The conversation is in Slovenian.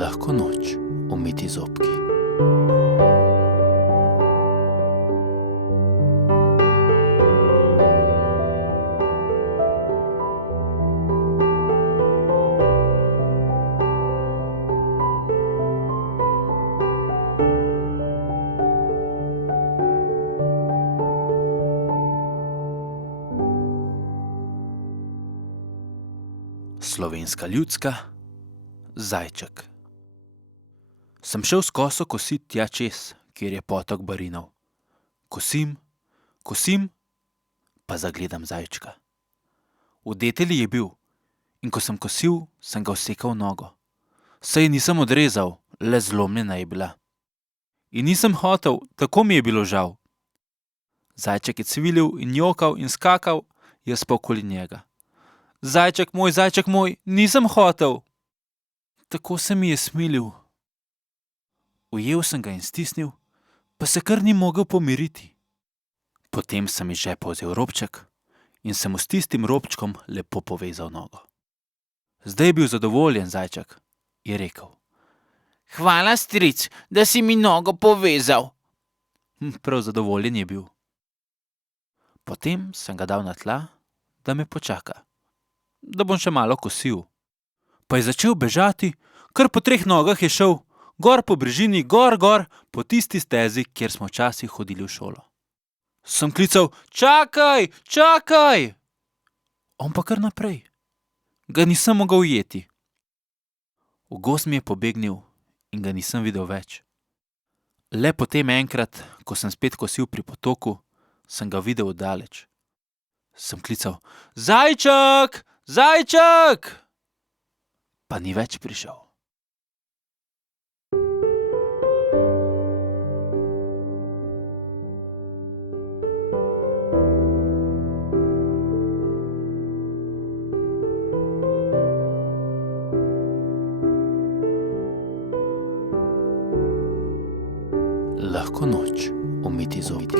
Lahko noč, umiti zobki. Slovenska ljudska, zajček. Sem šel s koso kosit tja čez, kjer je potok Barinov. Kosim, pa zagledam zajčka. V detelji je bil in ko sem kosil, sem ga vsekal v nogo. Saj nisem odrezal, le zlomljena je bila. In nisem hotel, tako mi je bilo žal. Zajček je cvilil in jokal in skakal, jaz pa okoli njega. Zajček moj, nisem hotel. Tako se mi je smilil. Ujel sem ga in stisnil, pa se kar ni mogel pomiriti. Potem sem iz žepa vzel robček in sem mu s tistim robčkom lepo povezal nogo. Zdaj je bil zadovoljen zajček, je rekel. Hvala, stric, da si mi nogo povezal. Prav zadovoljen je bil. Potem sem ga dal na tla, da me počaka, da bom še malo kosil. Pa je začel bežati, kar po 3 nogah je šel, gor po brežini, gor, po tisti stezi, kjer smo včasih hodili v šolo. Sem klical, čakaj! On pa kar naprej. Ga nisem mogel ujeti. V gozd mi je pobegnil in ga nisem videl več. Le potem enkrat, ko sem spet kosil pri potoku, sem ga videl oddaleč. Sem klical, Zajček! Pa ni več prišel. Lahko noč, umiti zobki.